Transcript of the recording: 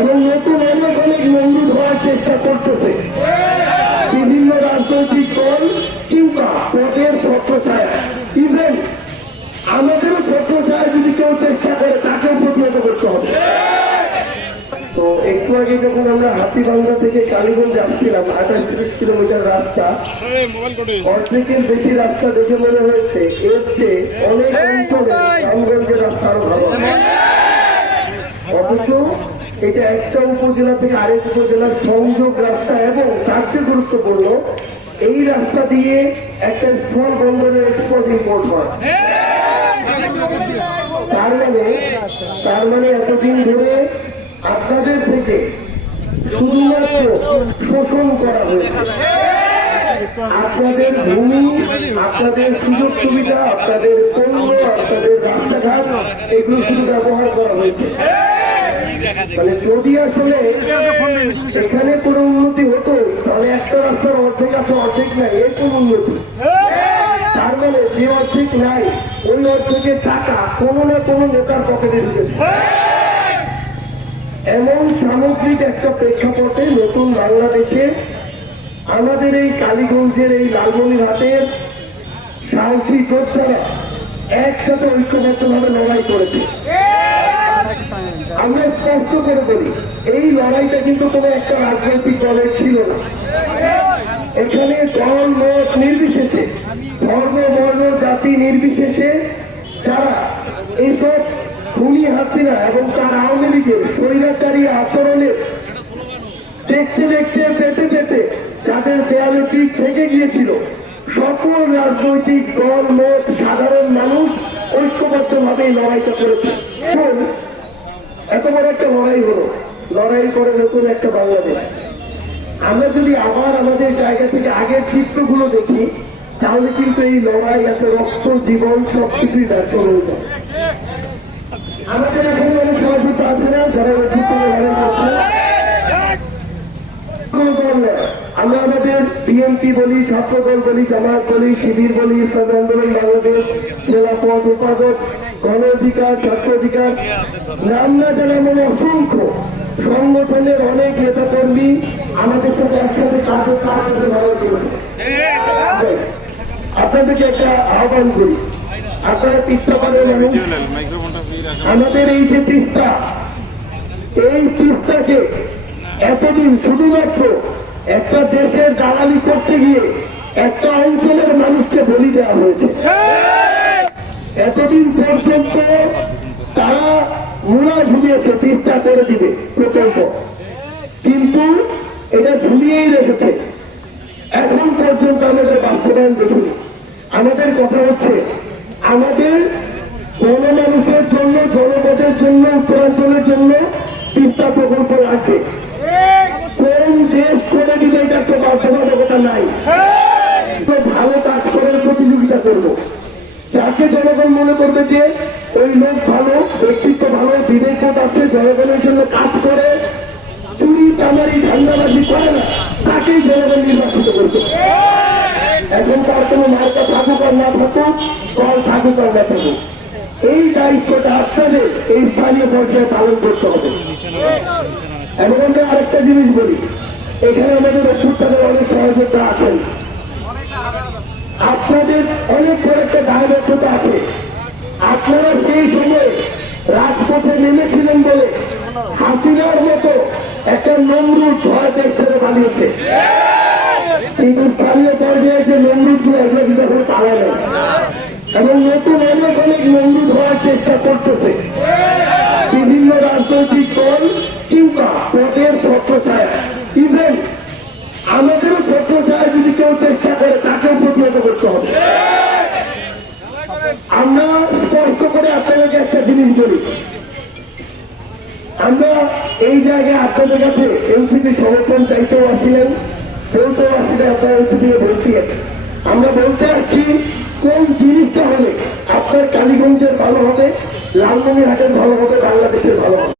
এবং নতুন অনেক অনেক মন্দির হওয়ার চেষ্টা করতেছে বিভিন্ন রাজনৈতিক দল কিংবা পদের ছত্রছায়া। ইভেন আমাদেরও ছত্রছায়া যদি কেউ চেষ্টা করে তাকেও প্রতিহত করতে হবে। তো একটু আগে যখন আমরা হাতিবান্ধা থেকে কালীগঞ্জ আসছিলাম 28-30 কিলোমিটার রাস্তা, অর্ধেকের বেশি রাস্তা দেখে মনে হয়েছে এর চেয়ে অনেক অঞ্চলে রামগঞ্জের রাস্তা আরো ভালো। অথচ এটা একটা উপজেলা থেকে আরেক উপজেলার সংযোগ রাস্তা এবং তার চেয়ে গুরুত্বপূর্ণ এই রাস্তা দিয়ে একটা স্থল বন্দরের এক্সপোর্ট ইম্পোর্ট হয়। তার মানে এতদিন ধরে আপনাদের থেকে শুধুমাত্র শোষণ করা হয়েছে। আপনাদের ভূমি, আপনাদের সুযোগ সুবিধা, আপনাদের পণ্য, আপনাদের রাস্তাঘাট এগুলো শুধু ব্যবহার করা হয়েছে। মানে যদি আসলে এখানে কোনো উন্নতি হতো তাহলে একটা রাস্তার অর্ধেক আছে অর্ধেক নাই, এর কোন উন্নতি। তার মানে যে অর্ধেক নাই ওই অর্ধেকের টাকা কোনো না কোনো নেতার পকেটে ঢুকেছে। এমন সামগ্রিক একটা প্রেক্ষাপটে নতুন বাংলাদেশে আমাদের এই কালীগঞ্জের এই লালমনিরহাটের সাহসী যোদ্ধারা একসাথে ঐক্যবদ্ধভাবে লড়াই করেছে। আমরা স্পষ্ট করে বলি এই লড়াইটা কিন্তু কোনো একটা রাজনৈতিক দলের ছিল না। এখানে দল মত নির্বিশেষে, ধর্ম বর্ণ জাতি নির্বিশেষে যারা এইসব খুনি হাসিনা এবং তার আওয়ামী লীগের স্বৈরাচারী আচরণের দেখতে দেখতে পেতে পেতে যাদের দেয়ালে পিঠ থেকে গিয়েছিল, সকল রাজনৈতিক দল মত সাধারণ মানুষ ঐক্যবদ্ধভাবে এই লড়াইটা করেছে। এত বড় একটা লড়াই হলো, লড়াই করে নতুন একটা বাংলাদেশ। আমরা যদি আবার আমাদের জায়গা থেকে আগের চিত্রগুলো দেখি তাহলে কিন্তু এই লড়াই এত রক্ত জীবন সবকিছুই ব্যর্থ হয়ে যায়। আমাদের এখানে অনেক সহযোগিত আছে না যারা লড়াই করছে। আমরা আমাদের বিএনপি বলি, ছাত্রদল বলি, জামায়াত বলি, শিবির বলি, ইসলামী আন্দোলন বাংলাদেশ, জেলা পদ উপাদক, গণ অধিকার, ছাত্র অধিকার, নাম না জানা মানে অসংখ্য সংগঠনের অনেক নেতা কর্মী আমাদের সাথে একসাথে কাজ লড়াই করেছে। আপনাদেরকে একটা আহ্বান করি, আপনারা তিস্তা পারেন মানুষ, আমাদের এই যে তিস্তা, এই তিস্তাকে এতদিন শুধুমাত্র একটা দেশের দালালি করতে গিয়ে একটা অঞ্চলের মানুষকে বলি দেওয়া হয়েছে। এতদিন পর্যন্ত তারা মূলা ঝুলিয়েছে তিস্তা করে দিবে প্রকল্প, কিন্তু এটা ঝুলিয়েই রেখেছে। এখন পর্যন্ত আমাদের বাস্তবায়ন দেখিনি। আমাদের কথা হচ্ছে আমাদের গণমানুষের জন্য, জনপদের জন্য, উত্তরাঞ্চলের জন্য তিস্তা প্রকল্প লাগবে। কোন দেশ করে দিবে এটা তো বাধ্যবাধকতা নাই। ভালো কাজ করার প্রতিযোগিতা করবো, যাকে জনগণ মনে করবে যে ওই লোক ভালো, ব্যক্তিত্ব ভালো, বিবেকবোধ আছে, জনগণের জন্য কাজ করে, চুরি চামারি ধান্দাবাজি করে না, তাকেই জনগণ নির্বাচিত করবে। এখন তার কোনো মার্কা থাকুক আর না থাকুক, দল থাকুক আর না থাকুক, এই দায়িত্বটা আপনাদের এই স্থানীয় পর্যায়ে পালন করতে হবে। এবং আমরা আরেকটা জিনিস বলি, এখানে আমাদের অভ্যুত্থানের অনেক সহযোগিতা আছেন, আপনাদের অনেক বড় একটা দায়বদ্ধতা আছে। আপনারা সেই সময় রাজপথে নেমেছিলেন বলে হাসিনার মতো একটা নমরুদ ভয় দেশ ছেড়ে পালিয়েছে, কিন্তু স্থানীয় পর্যায়ে যে নমরুদগুলো এগুলো কিন্তু এখন পালায় না, এবং নতুন অনেক অনেক নমরুদ হওয়ার চেষ্টা করতেছে বিভিন্ন রাজনৈতিক দল কিংবা পদের ছত্রছায়া। ইভেন আমাদেরও ছত্রছায়া যদি কেউ চেষ্টা করে তাকেও প্রতিহত করতে হবে। আমরা স্পষ্ট করে আপনাদেরকে একটা জিনিস বলি, আমরা এই জায়গায় আপনাদের কাছে এনসিপি সমর্থন চাইতেও আসিলেন, বলতেও আসিলেন, আপনারা এনসিপি ভর্তি আছে। আমরা বলতে আসছি কোন জিনিসটা হলে আপনার কালীগঞ্জের ভালো হবে, লালমনিরহাটের ভালো হবে, বাংলাদেশের ভালো হবে।